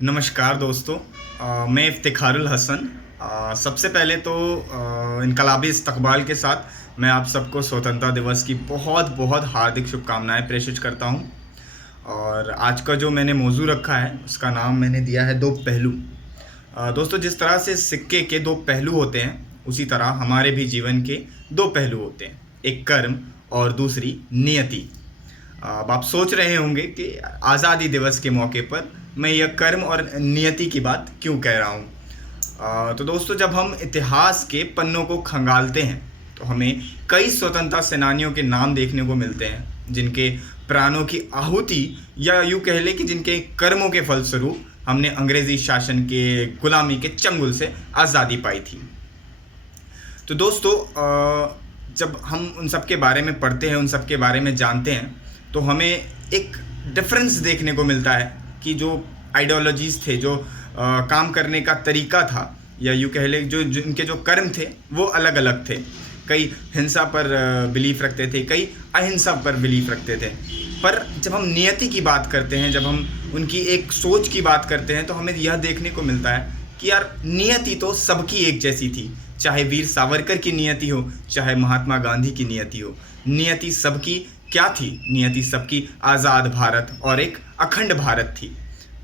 नमस्कार दोस्तों। मैं इफ्तिखारुल हसन। सबसे पहले तो इनकलाबी इस्तकबाल के साथ मैं आप सबको स्वतंत्रता दिवस की बहुत बहुत हार्दिक शुभकामनाएं प्रेषित करता हूं। और आज का जो मैंने मौजू रखा है उसका नाम मैंने दिया है दो पहलू। दोस्तों, जिस तरह से सिक्के के दो पहलू होते हैं उसी तरह हमारे भी जीवन के दो पहलू होते हैं, एक कर्म और दूसरी नियति। अब आप सोच रहे होंगे कि आज़ादी दिवस के मौके पर मैं यह कर्म और नियति की बात क्यों कह रहा हूँ। तो दोस्तों, जब हम इतिहास के पन्नों को खंगालते हैं तो हमें कई स्वतंत्रता सेनानियों के नाम देखने को मिलते हैं जिनके प्राणों की आहुति या यूँ कह लें कि जिनके कर्मों के फलस्वरूप हमने अंग्रेज़ी शासन के गुलामी के चंगुल से आज़ादी पाई थी। तो दोस्तों, जब हम उन सब के बारे में पढ़ते हैं, उन सब के बारे में जानते हैं, तो हमें एक डिफरेंस देखने को मिलता है कि जो आइडियोलॉजीज़ थे, जो काम करने का तरीका था, या यूँ कह लें जो इनके जो कर्म थे वो अलग अलग थे। कई हिंसा पर बिलीफ रखते थे, कई अहिंसा पर बिलीफ रखते थे। पर जब हम नियति की बात करते हैं, जब हम उनकी एक सोच की बात करते हैं, तो हमें यह देखने को मिलता है कि यार नियति तो सबकी एक जैसी थी। चाहे वीर सावरकर की नियति हो, चाहे महात्मा गांधी की नियति हो, नियति सबकी क्या थी? नियति सबकी आज़ाद भारत और एक अखंड भारत थी।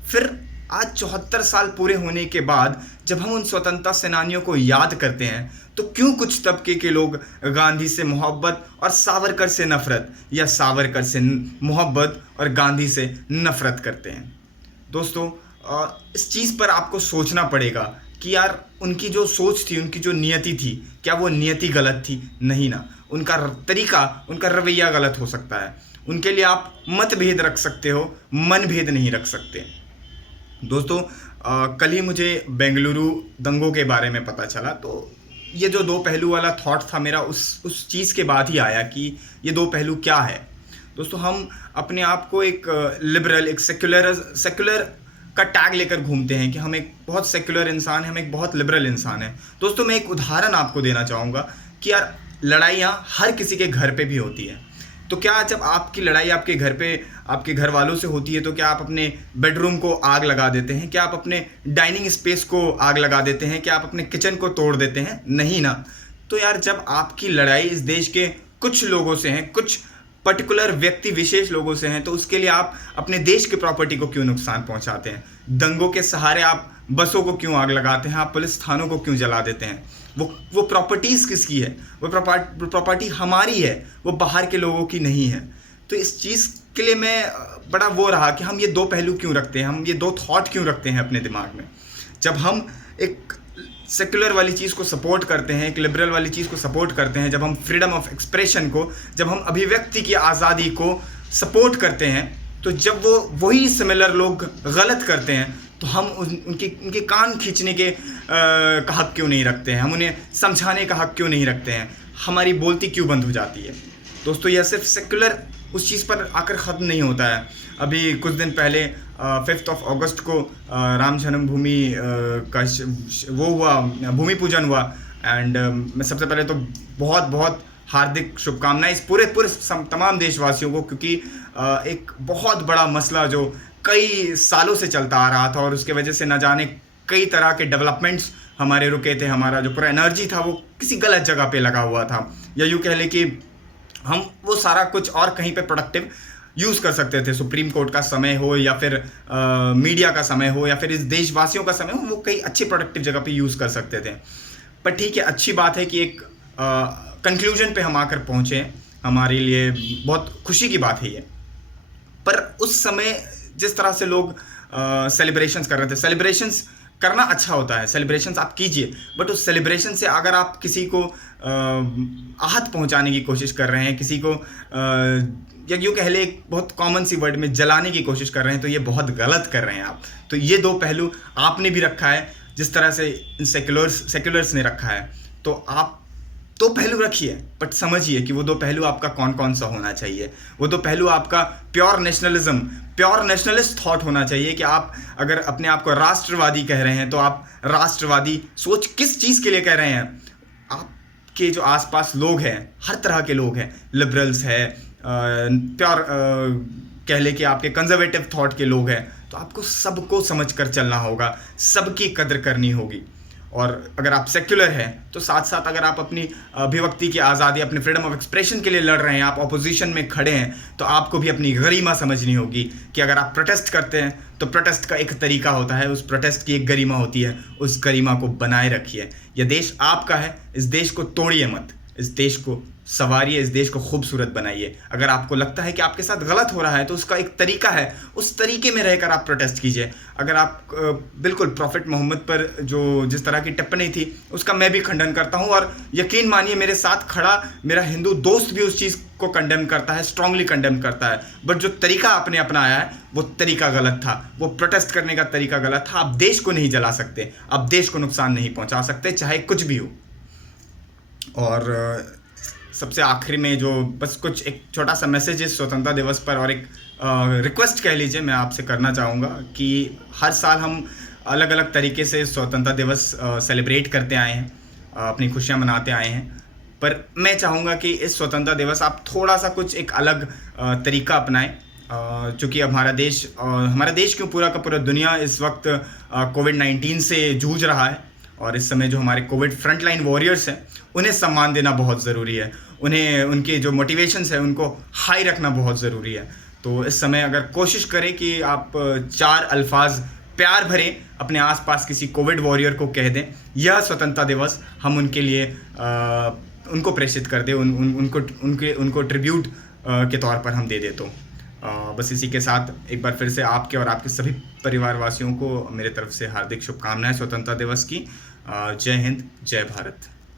फिर आज 74 साल पूरे होने के बाद जब हम उन स्वतंत्रता सेनानियों को याद करते हैं तो क्यों कुछ तबके के लोग गांधी से मोहब्बत और सावरकर से नफ़रत, या सावरकर से मोहब्बत और गांधी से नफ़रत करते हैं? दोस्तों, इस चीज़ पर आपको सोचना पड़ेगा कि यार उनकी जो सोच थी, उनकी जो नियति थी, क्या वो नियति गलत थी? नहीं ना। उनका तरीका, उनका रवैया गलत हो सकता है। उनके लिए आप मतभेद रख सकते हो, मनभेद नहीं रख सकते। दोस्तों, कल ही मुझे बेंगलुरु दंगों के बारे में पता चला, तो ये जो दो पहलू वाला थॉट था मेरा उस चीज़ के बाद ही आया कि ये दो पहलू क्या है। दोस्तों, हम अपने आप को एक लिबरल, एक सेक्युलर का टैग लेकर घूमते हैं कि हम एक बहुत सेक्युलर इंसान हैं, हम एक बहुत लिबरल इंसान हैं। दोस्तों, मैं एक उदाहरण आपको देना चाहूँगा कि यार लड़ाइयाँ हर किसी के घर पे भी होती हैं। तो क्या जब आपकी लड़ाई आपके घर पे आपके घर वालों से होती है तो क्या आप अपने बेडरूम को आग लगा देते हैं? क्या आप अपने डाइनिंग स्पेस को आग लगा देते हैं? क्या आप अपने किचन को तोड़ देते हैं? नहीं ना। तो यार जब आपकी लड़ाई इस देश के कुछ लोगों से हैं, कुछ पर्टिकुलर व्यक्ति विशेष लोगों से हैं, तो उसके लिए आप अपने देश की प्रॉपर्टी को क्यों नुकसान पहुंचाते हैं? दंगों के सहारे आप बसों को क्यों आग लगाते हैं? आप पुलिस थानों को क्यों जला देते हैं? वो प्रॉपर्टीज़ किसकी है? वो प्रॉपर्टी हमारी है, वो बाहर के लोगों की नहीं है। तो इस चीज़ के लिए मैं बड़ा वो रहा कि हम ये दो पहलू क्यों रखते हैं, हम ये दो थॉट क्यों रखते हैं अपने दिमाग में। जब हम एक सेक्युलर वाली चीज़ को सपोर्ट करते हैं, एक लिबरल वाली चीज़ को सपोर्ट करते हैं, जब हम फ्रीडम ऑफ एक्सप्रेशन को, जब हम अभिव्यक्ति की आज़ादी को सपोर्ट करते हैं, तो जब वही सिमिलर लोग गलत करते हैं तो हम उनके कान खींचने के का हक क्यों नहीं रखते हैं? हम उन्हें समझाने का हक क्यों नहीं रखते हैं? हमारी बोलती क्यों बंद हो जाती है? दोस्तों, यह सिर्फ सेक्युलर उस चीज़ पर आकर ख़त्म नहीं होता है। अभी कुछ दिन पहले 5 अगस्त को राम जन्मभूमि का वो हुआ, भूमि पूजन हुआ। एंड मैं सबसे पहले तो बहुत बहुत हार्दिक शुभकामनाएं इस पूरे तमाम देशवासियों को, क्योंकि एक बहुत बड़ा मसला जो कई सालों से चलता आ रहा था और उसके वजह से न जाने कई तरह के डेवलपमेंट्स हमारे रुके थे। हमारा जो पूरा एनर्जी था वो किसी गलत जगह पे लगा हुआ था, या यूँ कह लें कि हम वो सारा कुछ और कहीं पे प्रोडक्टिव यूज़ कर सकते थे। सुप्रीम कोर्ट का समय हो, या फिर मीडिया का समय हो, या फिर इस देशवासियों का समय हो, वो कई अच्छी प्रोडक्टिव जगह पे यूज़ कर सकते थे। पर ठीक है, अच्छी बात है कि एक कंक्लूजन पे हम आकर पहुँचे, हमारे लिए बहुत खुशी की बात है ये। पर उस समय जिस तरह से लोग सेलिब्रेशंस कर रहे थे, सेलिब्रेशंस करना अच्छा होता है, सेलिब्रेशंस आप कीजिए, बट उस सेलिब्रेशन से अगर आप किसी को आहत पहुंचाने की कोशिश कर रहे हैं, किसी को या यूँ कह ले एक बहुत कॉमन सी वर्ड में जलाने की कोशिश कर रहे हैं, तो ये बहुत गलत कर रहे हैं आप। तो ये दो पहलू आपने भी रखा है जिस तरह से इन सेक्युलर्स ने रखा है, तो आप दो पहलू रखिए, बट समझिए कि वो दो पहलू आपका कौन कौन सा होना चाहिए। वो दो पहलू आपका प्योर नेशनलिस्ट थॉट होना चाहिए कि आप अगर अपने आप को राष्ट्रवादी कह रहे हैं तो आप राष्ट्रवादी सोच किस चीज़ के लिए कह रहे हैं। आपके जो आसपास लोग हैं, हर तरह के लोग हैं, लिबरल्स है, प्योर कह ले कि आपके कंजर्वेटिव थॉट के लोग हैं, तो आपको सबको समझ कर चलना होगा, सबकी कदर करनी होगी। और अगर आप सेक्युलर हैं तो साथ साथ अगर आप अपनी अभिव्यक्ति की आज़ादी, अपने फ्रीडम ऑफ एक्सप्रेशन के लिए लड़ रहे हैं, आप अपोजिशन में खड़े हैं, तो आपको भी अपनी गरिमा समझनी होगी कि अगर आप प्रोटेस्ट करते हैं तो प्रोटेस्ट का एक तरीका होता है, उस प्रोटेस्ट की एक गरिमा होती है, उस गरिमा को बनाए रखिए। यह देश आपका है, इस देश को तोड़िए मत, इस देश को संवारिए, इस देश को खूबसूरत बनाइए। अगर आपको लगता है कि आपके साथ गलत हो रहा है तो उसका एक तरीका है, उस तरीके में रहकर आप प्रोटेस्ट कीजिए। अगर आप बिल्कुल प्रॉफिट मोहम्मद पर जो जिस तरह की टिप्पणी थी उसका मैं भी खंडन करता हूं, और यकीन मानिए मेरे साथ खड़ा मेरा हिंदू दोस्त भी उस चीज़ को कंडेम करता है, स्ट्रांगली कंडेम करता है। बट जो तरीका आपने अपनाया है वो तरीका गलत था, वो प्रोटेस्ट करने का तरीका गलत था। आप देश को नहीं जला सकते, आप देश को नुकसान नहीं पहुंचा सकते, चाहे कुछ भी हो। और सबसे आखिरी में जो बस कुछ एक छोटा सा मैसेज इस स्वतंत्रता दिवस पर, और एक रिक्वेस्ट कह लीजिए, मैं आपसे करना चाहूँगा कि हर साल हम अलग अलग तरीके से स्वतंत्रता दिवस सेलिब्रेट करते आए हैं, अपनी खुशियाँ मनाते आए हैं। पर मैं चाहूँगा कि इस स्वतंत्रता दिवस आप थोड़ा सा कुछ एक अलग तरीका अपनाएं, चूँकि हमारा देश क्यों पूरा का पूरा दुनिया इस वक्त कोविड-19 से जूझ रहा है, और इस समय जो हमारे कोविड फ्रंटलाइन वॉरियर्स हैं उन्हें सम्मान देना बहुत ज़रूरी है, उन्हें उनके जो मोटिवेशंस है उनको हाई रखना बहुत ज़रूरी है। तो इस समय अगर कोशिश करें कि आप 4 अल्फाज प्यार भरे अपने आसपास किसी कोविड वॉरियर को कह दें, यह स्वतंत्रता दिवस हम उनके लिए उनको प्रेषित कर दें, उनको ट्रिब्यूट के तौर पर हम दे दें। तो बस इसी के साथ एक बार फिर से आपके और आपके सभी परिवारवासियों को मेरे तरफ से हार्दिक शुभकामनाएं स्वतंत्रता दिवस की। जय हिंद, जय भारत।